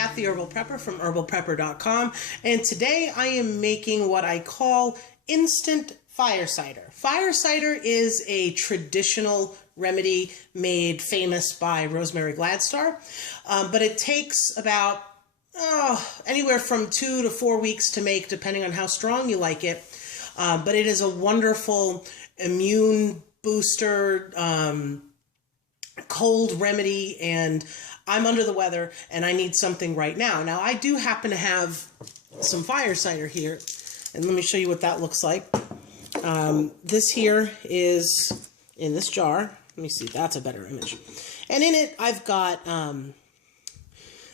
Kat the Herbal Prepper from herbalprepper.com, and today I am making what I call instant fire cider. Fire cider is a traditional remedy made famous by Rosemary Gladstar, but it takes about anywhere from 2 to 4 weeks to make, depending on how strong you like it. But it is a wonderful immune booster, cold remedy, and I'm under the weather and I need something right now. Now, I do happen to have some fire cider here, and let me show you what that looks like. This here is in this jar. Let me see, that's a better image. And in it, I've got,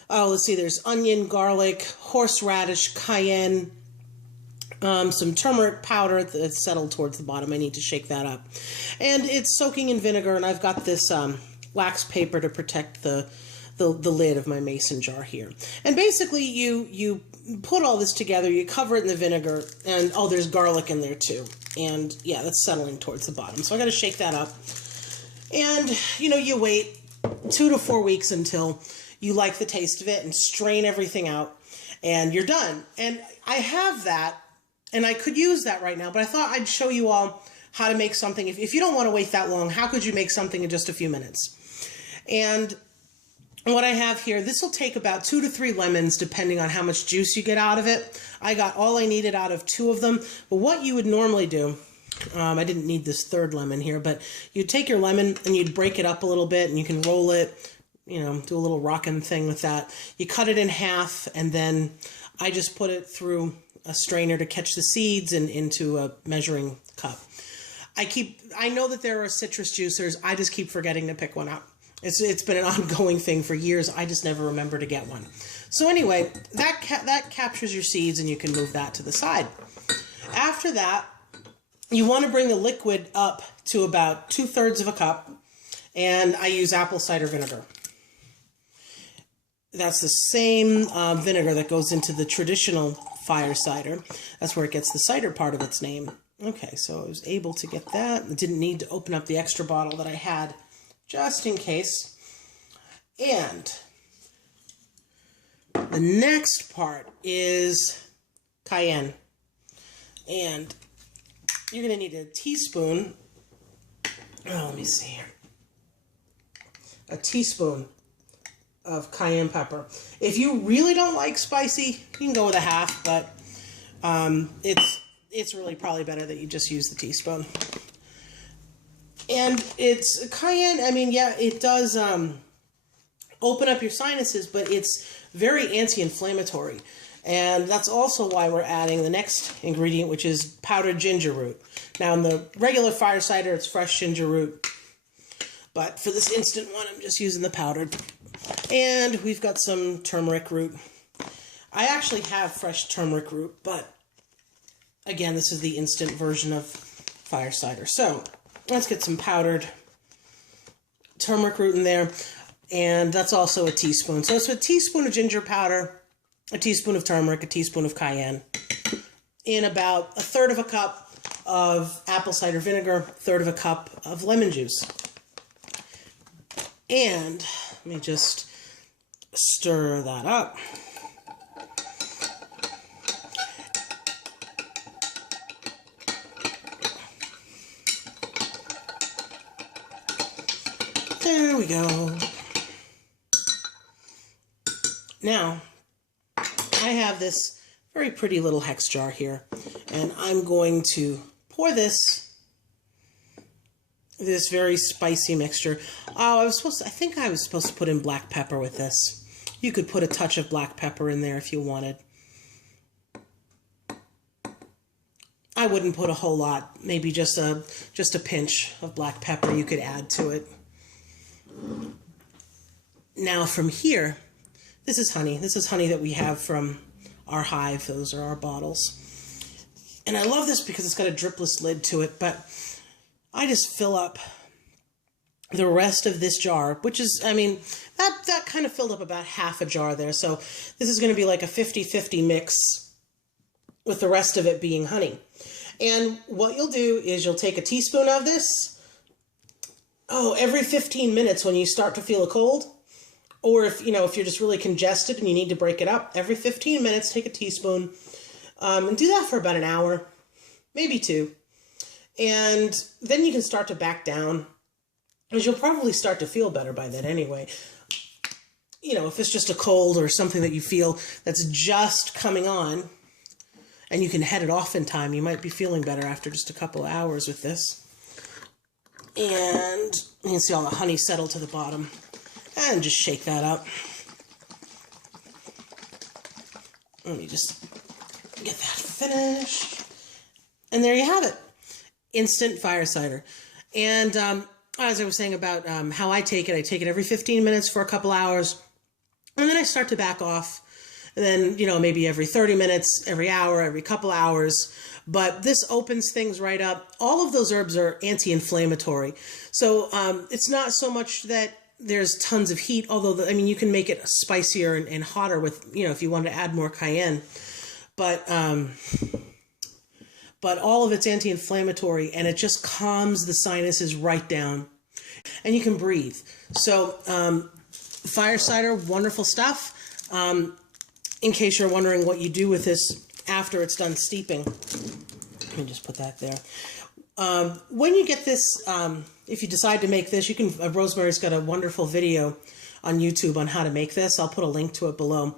let's see, there's onion, garlic, horseradish, cayenne, some turmeric powder that's settled towards the bottom. I need to shake that up. And it's soaking in vinegar, and I've got this wax paper to protect the lid of my mason jar here. And basically, you put all this together, you cover it in the vinegar, and oh, there's garlic in there too. And yeah, that's settling towards the bottom. So I got to shake that up. And, you wait 2 to 4 weeks until you like the taste of it and strain everything out, and you're done. And I have that, and I could use that right now, but I thought I'd show you all how to make something. If you don't want to wait that long, how could you make something in just a few minutes? And what I have here, this will take about 2 to 3 lemons, depending on how much juice you get out of it. I got all I needed out of 2 of them, but what you would normally do, I didn't need this 3rd lemon here, but you'd take your lemon and you'd break it up a little bit, and you can roll it, do a little rockin' thing with that. You cut it in half, and then I just put it through a strainer to catch the seeds and into a measuring cup. I know that there are citrus juicers. I just keep forgetting to pick one up. It's been an ongoing thing for years. I just never remember to get one. So anyway, that captures your seeds, and you can move that to the side. After that, you want to bring the liquid up to about 2/3 of a cup, and I use apple cider vinegar. That's the same vinegar that goes into the traditional fire cider. That's where it gets the cider part of its name. Okay, so I was able to get that. I didn't need to open up the extra bottle that I had just in case. And the next part is cayenne. And you're going to need a teaspoon. Let me see here. A teaspoon of cayenne pepper. If you really don't like spicy, you can go with a half, but it's really probably better that you just use the teaspoon. And it's cayenne, it does open up your sinuses, but it's very anti-inflammatory. And that's also why we're adding the next ingredient, which is powdered ginger root. Now, in the regular fire cider, it's fresh ginger root. But for this instant one, I'm just using the powdered. And we've got some turmeric root. I actually have fresh turmeric root, but again, this is the instant version of fire cider. So let's get some powdered turmeric root in there. And that's also a teaspoon. So it's a teaspoon of ginger powder, a teaspoon of turmeric, a teaspoon of cayenne, in about 1/3 of a cup of apple cider vinegar, 1/3 of a cup of lemon juice. And let me just stir that up. There we go. Now, I have this very pretty little hex jar here, and I'm going to pour this very spicy mixture. Oh, I think I was supposed to put in black pepper with this. You could put a touch of black pepper in there if you wanted. I wouldn't put a whole lot, maybe just a pinch of black pepper you could add to it. Now from here, this is honey. This is honey that we have from our hive. Those are our bottles. And I love this because it's got a dripless lid to it, but I just fill up the rest of this jar, which is, that kind of filled up about half a jar there. So this is going to be like a 50-50 mix with the rest of it being honey. And what you'll do is you'll take a teaspoon of this, every 15 minutes when you start to feel a cold, Or if you're just really congested and you need to break it up, every 15 minutes, take a teaspoon, and do that for about an hour, maybe 2. And then you can start to back down, because you'll probably start to feel better by then anyway. If it's just a cold or something that you feel that's just coming on, and you can head it off in time, you might be feeling better after just a couple of hours with this. And you can see all the honey settle to the bottom. And just shake that up. Let me just get that finished. And there you have it. Instant fire cider. And as I was saying about how I take it every 15 minutes for a couple hours. And then I start to back off. And then, maybe every 30 minutes, every hour, every couple hours. But this opens things right up. All of those herbs are anti-inflammatory. So it's not so much that there's tons of heat, although, you can make it spicier and hotter with, if you want to add more cayenne. But all of it's anti-inflammatory, and it just calms the sinuses right down. And you can breathe. So Fyre Cider, wonderful stuff. In case you're wondering what you do with this after it's done steeping. Let me just put that there. When you get this, if you decide to make this, you can, Rosemary's got a wonderful video on YouTube on how to make this. I'll put a link to it below.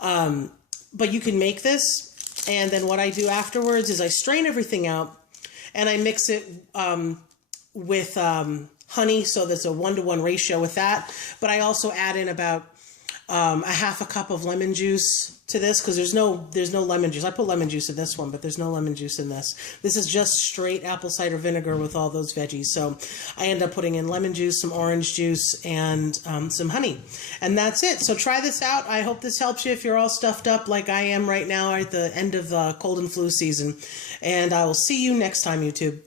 But you can make this, and then what I do afterwards is I strain everything out, and I mix it with honey, so there's a 1-to-1 ratio with that. But I also add in about a half a cup of lemon juice to this, because there's no lemon juice. I put lemon juice in this one, but there's no lemon juice in this. This is just straight apple cider vinegar with all those veggies. So I end up putting in lemon juice, some orange juice, and some honey. And that's it. So try this out. I hope this helps you if you're all stuffed up like I am right now at the end of the cold and flu season. And I will see you next time, YouTube.